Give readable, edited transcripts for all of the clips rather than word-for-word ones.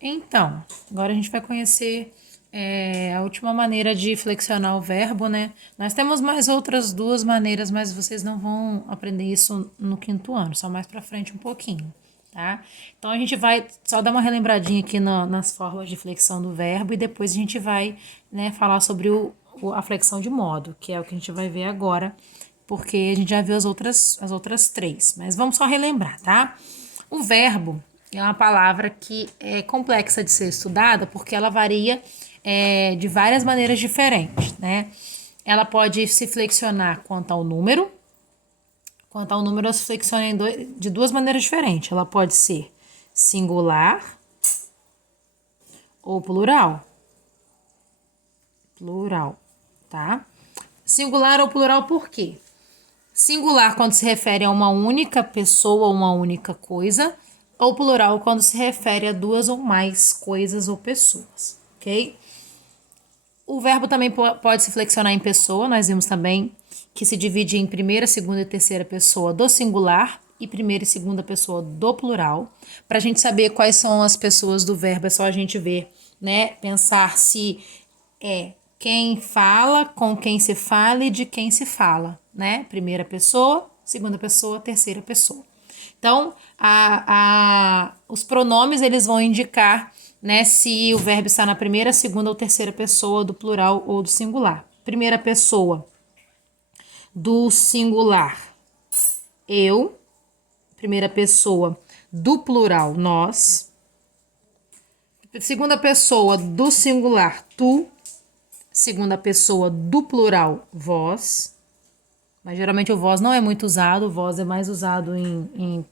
Então, agora a gente vai conhecer a última maneira de flexionar o verbo, né? Nós temos mais outras duas maneiras, mas vocês não vão aprender isso no quinto ano, só mais pra frente um pouquinho, tá? Então a gente vai só dar uma relembradinha aqui nas formas de flexão do verbo e depois a gente vai, né, falar sobre a flexão de modo, que é o que a gente vai ver agora, porque a gente já viu as outras três, mas vamos só relembrar, tá? O verbo é uma palavra que é complexa de ser estudada porque ela varia de várias maneiras diferentes, né? Ela pode se flexionar quanto ao número. Quanto ao número, ela se flexiona de duas maneiras diferentes. Ela pode ser singular ou plural. Plural, tá? Singular ou plural por quê? Singular quando se refere a uma única pessoa ou uma única coisa, ou plural quando se refere a duas ou mais coisas ou pessoas, ok? O verbo também pode se flexionar em pessoa, nós vimos também que se divide em primeira, segunda e terceira pessoa do singular e primeira e segunda pessoa do plural. Para a gente saber quais são as pessoas do verbo, é só a gente ver, né? Pensar se é quem fala, com quem se fala e de quem se fala, né? Primeira pessoa, segunda pessoa, terceira pessoa. Então, os pronomes eles vão indicar, né, se o verbo está na primeira, segunda ou terceira pessoa do plural ou do singular. Primeira pessoa do singular, eu. Primeira pessoa do plural, nós. Segunda pessoa do singular, tu. Segunda pessoa do plural, vós. Mas geralmente o vós não é muito usado, o vós é mais usado em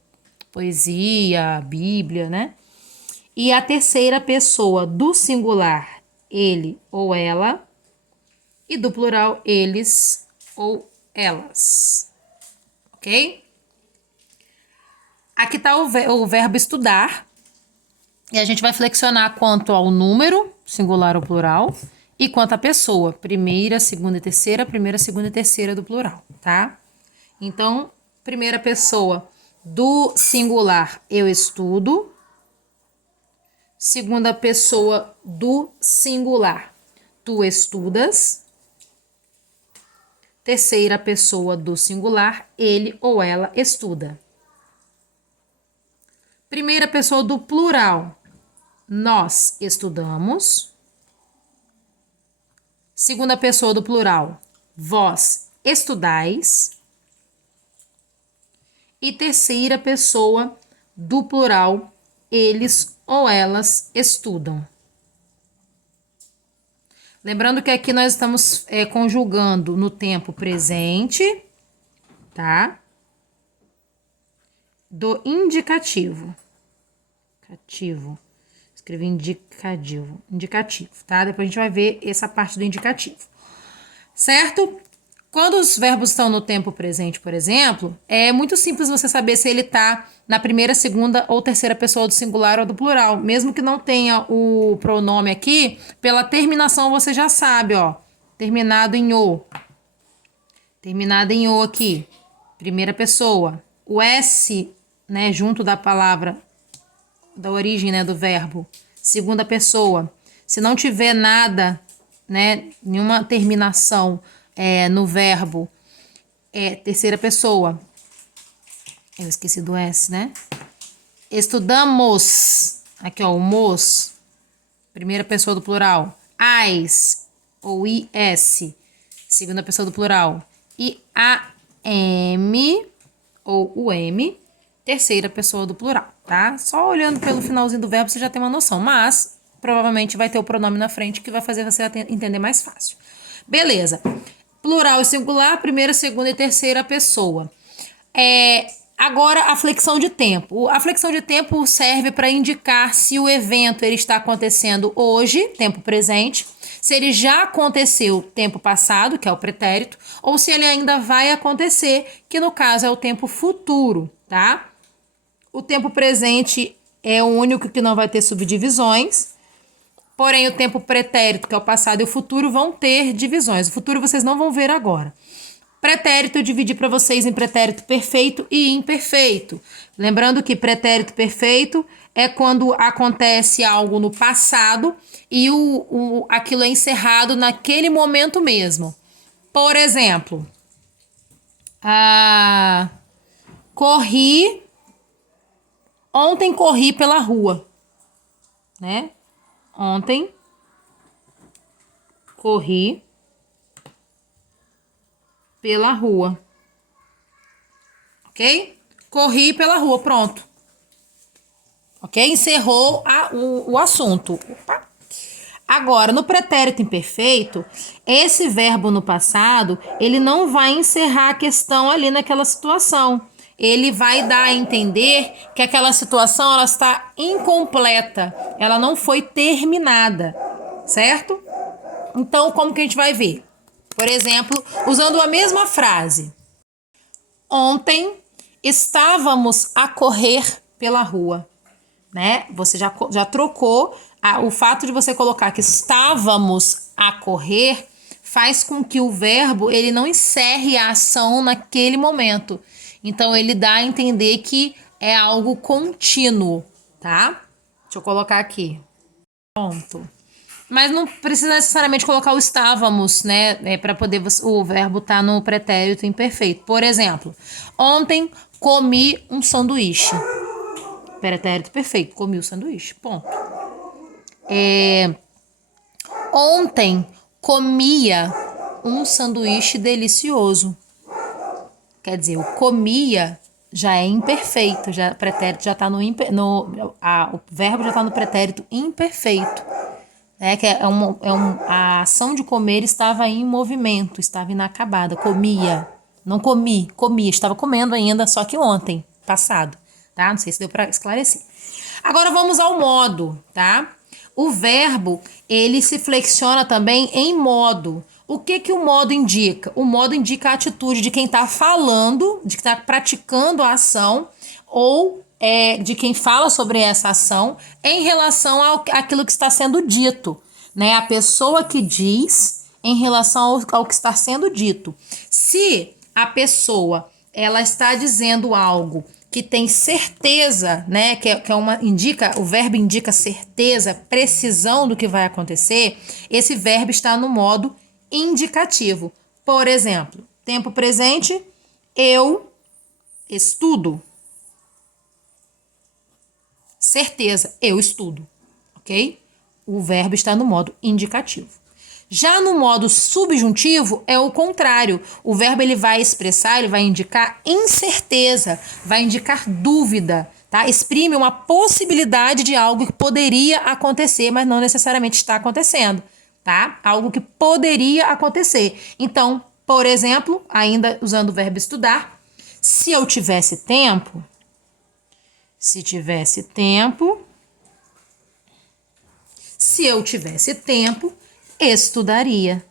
poesia, Bíblia, né? E a terceira pessoa do singular, ele ou ela. E do plural, eles ou elas. Ok? Aqui está o verbo estudar. E a gente vai flexionar quanto ao número, singular ou plural, e quanto à pessoa, primeira, segunda e terceira, primeira, segunda e terceira do plural, tá? Então, primeira pessoa do singular, eu estudo. Segunda pessoa do singular, tu estudas. Terceira pessoa do singular, ele ou ela estuda. Primeira pessoa do plural, nós estudamos. Segunda pessoa do plural, vós estudais. E terceira pessoa do plural, eles ou elas estudam. Lembrando que aqui nós estamos conjugando no tempo presente, tá? Do indicativo. Indicativo. Escrevi indicativo. Indicativo, tá? Depois a gente vai ver essa parte do indicativo. Certo? Quando os verbos estão no tempo presente, por exemplo, é muito simples você saber se ele está na primeira, segunda ou terceira pessoa do singular ou do plural. Mesmo que não tenha o pronome aqui, pela terminação você já sabe, ó. Terminado em o. Terminado em o aqui. Primeira pessoa. O S, né, junto da palavra, da origem, né, do verbo. Segunda pessoa. Se não tiver nada, né, nenhuma terminação no verbo, terceira pessoa. Eu esqueci do S, né? Estudamos. Aqui, ó, o mos. Primeira pessoa do plural. As, ou IS. Segunda pessoa do plural. E a M, ou o M. Terceira pessoa do plural, tá? Só olhando pelo finalzinho do verbo você já tem uma noção. Mas, provavelmente vai ter o pronome na frente que vai fazer você entender mais fácil. Beleza. Plural e singular, primeira, segunda e terceira pessoa. Agora, a flexão de tempo. A flexão de tempo serve para indicar se o evento ele está acontecendo hoje, tempo presente, se ele já aconteceu, tempo passado, que é o pretérito, ou se ele ainda vai acontecer, que no caso é o tempo futuro, tá? O tempo presente é o único que não vai ter subdivisões. Porém, o tempo pretérito, que é o passado, e o futuro vão ter divisões. O futuro vocês não vão ver agora. Pretérito eu dividi para vocês em pretérito perfeito e imperfeito. Lembrando que pretérito perfeito é quando acontece algo no passado e aquilo é encerrado naquele momento mesmo. Por exemplo, ontem corri pela rua, né? Ontem corri pela rua. Ok? Corri pela rua, pronto. Ok? Encerrou o assunto. Opa. Agora, no pretérito imperfeito, esse verbo no passado, ele não vai encerrar a questão ali naquela situação. Ele vai dar a entender que aquela situação ela está incompleta, ela não foi terminada, certo? Então, como que a gente vai ver? Por exemplo, usando a mesma frase. Ontem estávamos a correr pela rua, né? Você já trocou o fato de você colocar que estávamos a correr faz com que o verbo ele não encerre a ação naquele momento. Então ele dá a entender que é algo contínuo, tá? Deixa eu colocar aqui. Pronto. Mas não precisa necessariamente colocar o estávamos, né? Para poder o verbo estar no pretérito imperfeito. Por exemplo, ontem comi um sanduíche. Pretérito perfeito, comi o sanduíche. Ponto. Ontem comia um sanduíche delicioso. Quer dizer, o comia já é imperfeito, já pretérito já está o verbo já está no pretérito imperfeito. Que a ação de comer estava em movimento, estava inacabada, comia. Não comia, estava comendo ainda, só que ontem, passado, tá? Não sei se deu para esclarecer. Agora vamos ao modo, tá? O verbo, ele se flexiona também em modo. O que o modo indica? O modo indica a atitude de quem está falando, de quem está praticando a ação, ou de quem fala sobre essa ação em relação àquilo que está sendo dito, né? A pessoa que diz em relação ao que está sendo dito. Se a pessoa ela está dizendo algo que tem certeza, né? O verbo indica certeza, precisão do que vai acontecer. Esse verbo está no modo indicativo. Por exemplo, tempo presente, eu estudo. Certeza, eu estudo, ok? O verbo está no modo indicativo. Já no modo subjuntivo é o contrário. O verbo ele vai expressar, ele vai indicar incerteza, vai indicar dúvida, tá? Exprime uma possibilidade de algo que poderia acontecer, mas não necessariamente está acontecendo, tá? Algo que poderia acontecer. Então, por exemplo, ainda usando o verbo estudar, se eu tivesse tempo, se eu tivesse tempo, estudaria.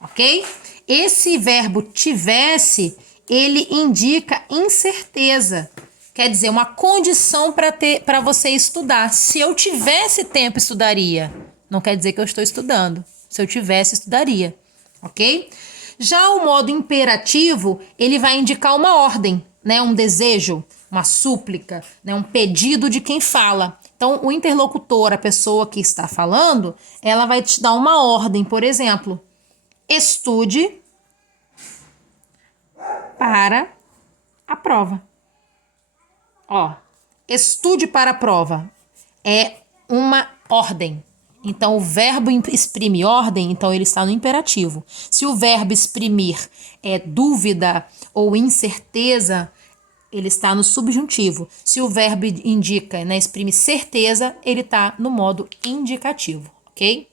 Ok? Esse verbo tivesse, ele indica incerteza. Quer dizer, uma condição para você estudar. Se eu tivesse tempo, estudaria. Não quer dizer que eu estou estudando. Se eu tivesse, estudaria. Ok? Já o modo imperativo, ele vai indicar uma ordem, né? Um desejo, uma súplica, né? Um pedido de quem fala. Então, o interlocutor, a pessoa que está falando, ela vai te dar uma ordem. Por exemplo, estude para a prova. Ó, estude para a prova é uma ordem. Então, o verbo exprime ordem, então ele está no imperativo. Se o verbo exprimir é dúvida ou incerteza, ele está no subjuntivo. Se o verbo indica, né, exprime certeza, ele está no modo indicativo, ok?